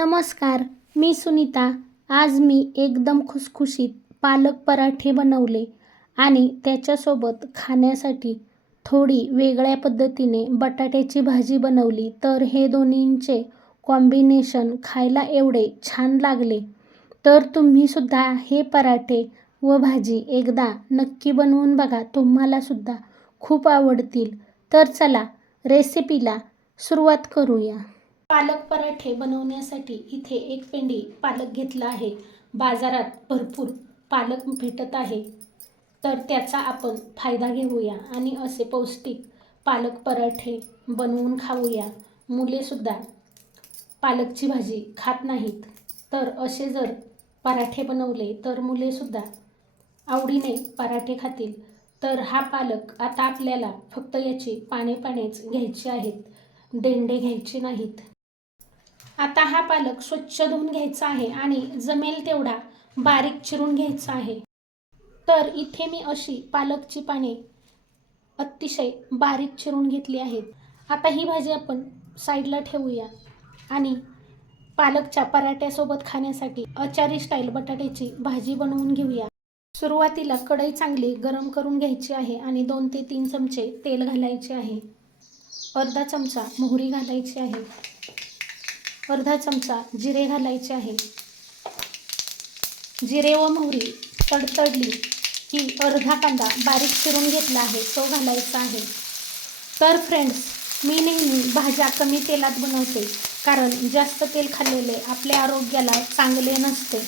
नमस्कार मी सुनीता. आज मी एकदम खुसखुशीत पालक पराठे बनवले आणि त्याच्यासोबत खाण्यासाठी थोडी वेगळ्या पद्धतीने बटाट्याची भाजी बनवली. तर हे दोन्हींचे कॉम्बिनेशन खायला एवढे छान लागले. तर तुम्हीसुद्धा हे पराठे व भाजी एकदा नक्की बनवून बघा. तुम्हालासुद्धा खूप आवडतील. तर चला रेसिपीला सुरुवात करूया. पालक पराठे बनवण्यासाठी इथे एक पेंडी पालक घेतला आहे. बाजारात भरपूर पालक भेटत आहे. तर त्याचा आपण फायदा घेऊया आणि असे पौष्टिक पालक पराठे बनवून खाऊया. मुलेसुद्धा पालकची भाजी खात नाहीत. तर असे जर पराठे बनवले तर मुलेसुद्धा आवडीने पराठे खातील. तर हा पालक आता आपल्याला फक्त याची पाने पानेच घ्यायची आहेत. देंडे घ्यायचे नाहीत. आता हा पालक स्वच्छ धुवून घ्यायचा आहे आणि जमेल तेवढा बारीक चिरून घ्यायचा आहे. तर इथे मी अशी पालकची पाने अतिशय बारीक चिरून घेतली आहेत. आता ही भाजी आपण साईडला ठेवूया आणि पालकच्या पराठ्यासोबत खाण्यासाठी अचारी स्टाईल बटाट्याची भाजी बनवून घेऊया. सुरुवातीला कढई चांगली गरम करून घ्यायची आहे आणि दोन ते तीन चमचे तेल घालायचे आहे. अर्धा चमचा मोहरी घालायची आहे. अर्धा चमचा जिरे घालायचे आहे. जिरे व मोहरी तडतडली. की अर्धा कांदा बारीक चिरून घेतला आहे तो घालायचा आहे. तर फ्रेंड्स मी नेहमी भाज्या कमी तेलात बनवते कारण जास्त तेल खाल्लेले आपल्या आरोग्याला चांगले नसते.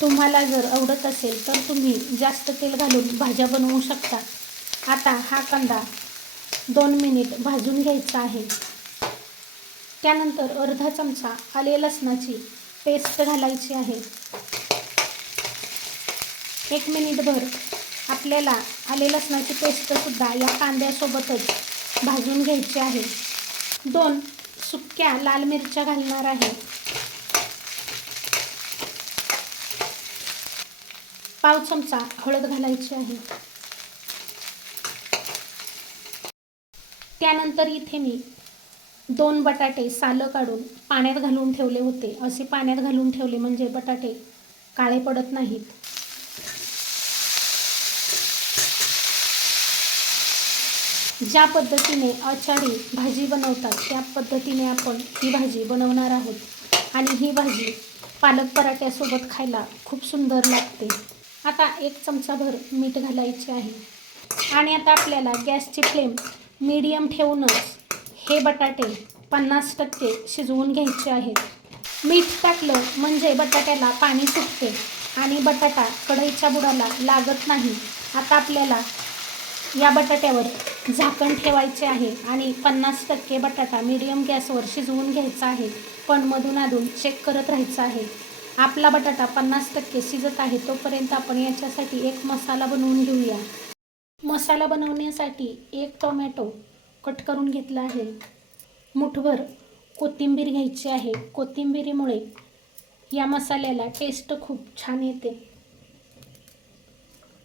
तुम्हाला जर आवडत असेल तर तुम्ही जास्त तेल घालून भाज्या बनवू शकता. आता हा कांदा दोन मिनिट भाजून घ्यायचा आहे. त्यानंतर अर्धा चमचा आले लसणाची पेस्ट घालायची आहे. एक मिनिटभर आपल्याला आले लसणाची पेस्टसुद्धा या कांद्यासोबतच भाजून घ्यायची आहे. दोन सुक्या लाल मिरच्या घालणार आहे. पाव चमचा हळद घालायची आहे. त्यानंतर इथे मी दोन बटाटे सालं काढून पाण्यात घालून ठेवले होते. असे पाण्यात घालून ठेवले म्हणजे बटाटे काळे पडत नाहीत. ज्या पद्धतीने आचारी भाजी बनवतात त्या पद्धतीने आपण ही भाजी बनवणार आहोत. आणि ही भाजी पालक पराठ्यासोबत खायला खूप सुंदर लागते. आता एक चमचाभर मीठ घालायचे आहे. आणि आता आपल्याला गॅसची फ्लेम मीडियम ठेवूनच हे बटाटे पन्नास टक्के शिजवून घ्यायचे आहेत. मीठ टाकलं म्हणजे बटाट्याला पाणी सुटते आणि बटाटा कढईच्या बुडाला लागत नाही. आता आपल्याला या बटाट्यावर झाकण ठेवायचे आहे आणि पन्नास टक्के बटाटा मीडियम गॅसवर शिजवून घ्यायचा आहे. पण मधून अधून चेक करत राहायचं आहे. आपला बटाटा पन्नास टक्के शिजत आहे तोपर्यंत आपण याच्यासाठी एक मसाला बनवून घेऊया. मसाला बनवण्यासाठी एक टोमॅटो कट करून घेतलं आहे. मुठभर कोथिंबीर घ्यायची आहे. कोथिंबीरीमुळे या मसाल्याला टेस्ट खूप छान येते.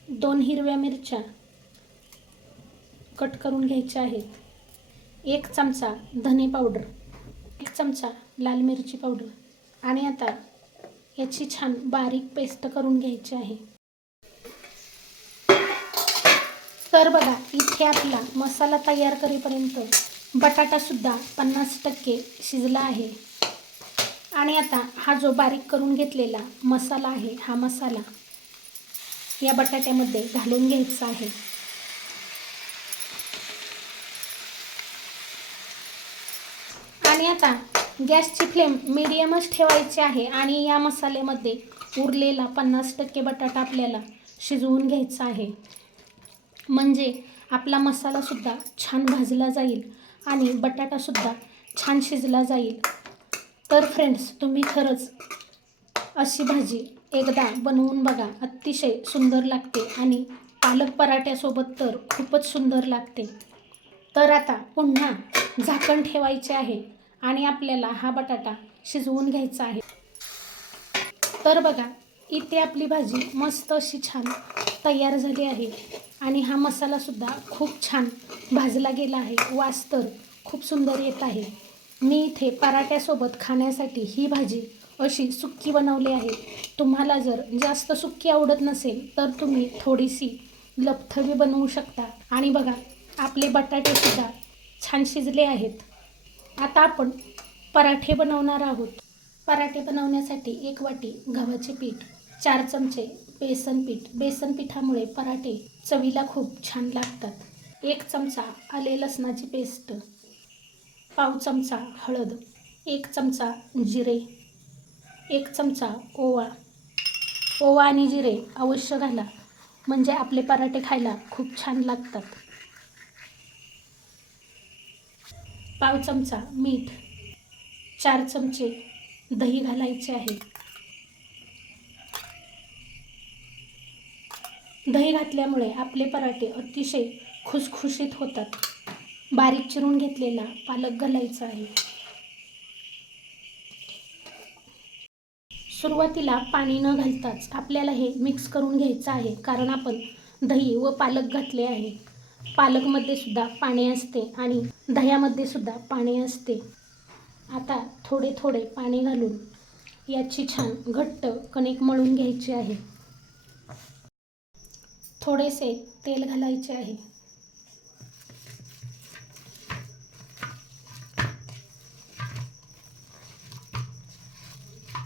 दोन हिरव्या मिरच्या कट करून घ्यायच्या आहेत. एक चमचा धने पावडर एक चमचा लाल मिरची पावडर आणि आता याची छान बारीक पेस्ट करून घ्यायची आहे. तर बघा इथे आपला मसाला तयार करेपर्यंत बटाटासुद्धा पन्नास टक्के शिजला आहे. आणि आता हा जो बारीक करून घेतलेला मसाला आहे हा मसाला या बटाट्यामध्ये घालून घ्यायचा आहे. आणि आता गॅसची फ्लेम मिडियमच ठेवायची आहे आणि या मसाल्यामध्ये उरलेला पन्नास टक्के बटाटा आपल्याला शिजवून घ्यायचा आहे. म्हणजे आपला मसालासुद्धा छान भाजला जाईल आणि बटाटासुद्धा छान शिजला जाईल. तर फ्रेंड्स तुम्ही खरंच अशी भाजी एकदा बनवून बघा. अतिशय सुंदर लागते आणि पालक पराठ्यासोबत तर खूपच सुंदर लागते. तर आता पुन्हा झाकण ठेवायचे आहे आणि आपल्याला हा बटाटा शिजवून घ्यायचा आहे. तर बघा इथे आपली भाजी मस्त अशी छान तयार झाली आहे. आणि हा मसालासुद्धा खूप छान भाजला गेला आहे. वास तर खूप सुंदर येत आहे. मी इथे पराठ्यासोबत खाण्यासाठी ही भाजी अशी सुक्की बनवली आहे. तुम्हाला जर जास्त सुक्की आवडत नसेल तर तुम्ही थोडीशी लपथवी बनवू शकता. आणि बघा आपले बटाटेसुद्धा छान शिजले आहेत. आता आपण पराठे बनवणार आहोत. पराठे बनवण्यासाठी एक वाटी गव्हाचे पीठ चार चमचे बेसन पीठ. बेसन पिठामुळे पराठे चवीला खूप छान लागतात. एक चमचा आले लसणाची पेस्ट. पाव चमचा हळद. एक चमचा जिरे. एक चमचा ओवा. ओवा आणि जिरे अवश्य घाला. म्हणजे आपले पराठे खायला खूप छान लागतात. पाव चमचा मीठ. चार चमचे दही घालायचे आहे. दही घातल्यामुळे आपले पराठे अतिशय खुसखुशीत होतात. बारीक चिरून घेतलेला पालक घालायचा आहे. सुरुवातीला पाणी न घालताच आपल्याला हे मिक्स करून घ्यायचं आहे कारण आपण दही व पालक घातले आहे. पालकमध्ये सुद्धा पाणी असते आणि दह्यामध्ये सुद्धा पाणी असते. आता थोडे थोडे पाणी घालून याची छान घट्ट कणिक मळून घ्यायची आहे. थोडेसे तेल घालायचे आहे.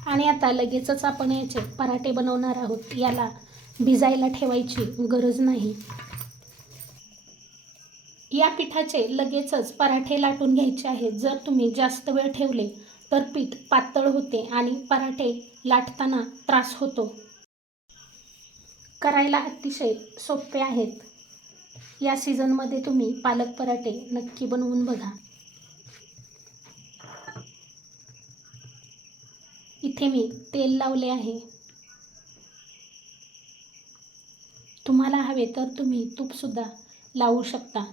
आणि आता लगेचच आपण याचे पराठे बनवणार आहोत. याला भिजायला ठेवायची गरज नाही. या पिठाचे लगेचच पराठे लाटून घ्यायचे आहेत. जर तुम्ही जास्त वेळ ठेवले तर पीठ पातळ होते आणि पराठे लाटताना त्रास होतो. करायला अतिशय सोपे आहेत. या सीझनमध्ये तुम्ही पालक पराठे नक्की बनवून बघा. इथे मी तेल लावले आहे. तुम्हाला हवे तर तुम्ही तूपसुद्धा लावू शकता.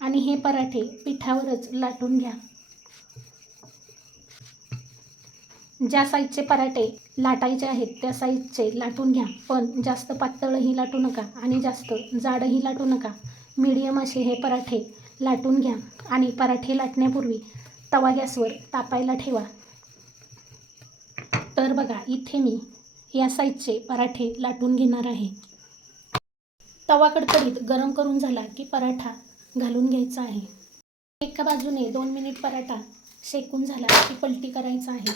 आणि हे पराठे पिठावरच लाटून घ्या. ज्या साईजचे पराठे लाटायचे आहेत त्या साईजचे लाटून घ्या. पण जास्त पातळही लाटू नका आणि जास्त जाडही लाटू नका. मीडियम असे हे पराठे लाटून घ्या आणि पराठे लाटण्यापूर्वी तवा गॅसवर तापायला ठेवा. तर बघा इथे मी या साईजचे पराठे लाटून घेणार आहे. तवा कडकडीत गरम करून झाला की पराठा घालून घ्यायचा आहे. एका बाजूने दोन मिनिट पराठा शेकून झाला की पलटी करायचा आहे.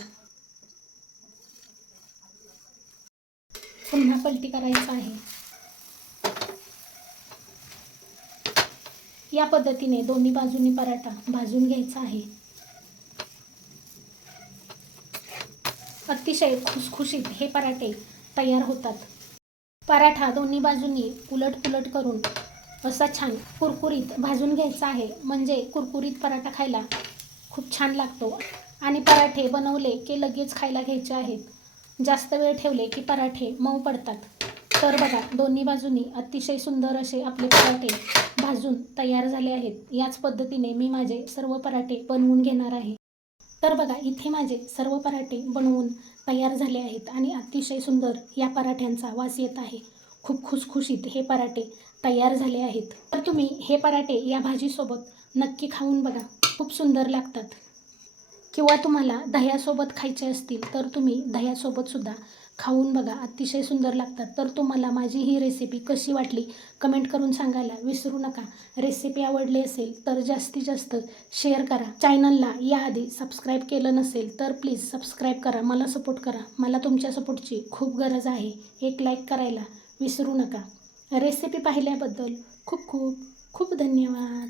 पुन्हा पलटी करायचा आहे. या पद्धतीने दोन्ही बाजूनी पराठा भाजून घ्यायचा आहे. अतिशय खुसखुशीत हे पराठे तयार होतात. पराठा दोन्ही बाजूंनी उलट पुलट करून असा छान कुरकुरीत भाजून घ्यायचा आहे. म्हणजे कुरकुरीत पराठा खायला खूप छान लागतो. आणि पराठे बनवले की लगेच खायला घ्यायचे आहेत. जास्त वेळ ठेवले की पराठे मऊ पडतात. तर बघा दोन्ही बाजूनी अतिशय सुंदर असे आपले पराठे भाजून तयार झाले आहेत. याच पद्धतीने मी माझे सर्व पराठे बनवून घेणार आहे. तर बघा इथे माझे सर्व पराठे बनवून तयार झाले आहेत आणि अतिशय सुंदर या पराठ्यांचा वास येत आहे. खूप खुसखुशीत हे पराठे तयार झाले आहेत. तर तुम्ही हे पराठे या भाजीसोबत नक्की खाऊन बघा. खूप सुंदर लागतात. किंवा तुम्हाला दह्यासोबत खायचे असतील तर तुम्ही दह्यासोबतसुद्धा खाऊन बघा. अतिशय सुंदर लागतात. तर तुम्हाला माझी ही रेसिपी कशी वाटली कमेंट करून सांगायला विसरू नका. रेसिपी आवडली असेल तर जास्तीत जास्त शेअर करा. चॅनलला याआधी सबस्क्राईब केलं नसेल तर प्लीज सबस्क्राईब करा. मला सपोर्ट करा. मला तुमच्या सपोर्टची खूप गरज आहे. एक लाईक करायला विसरू नका. रेसिपी पाहिल्याबद्दल खूप खूप खूप धन्यवाद.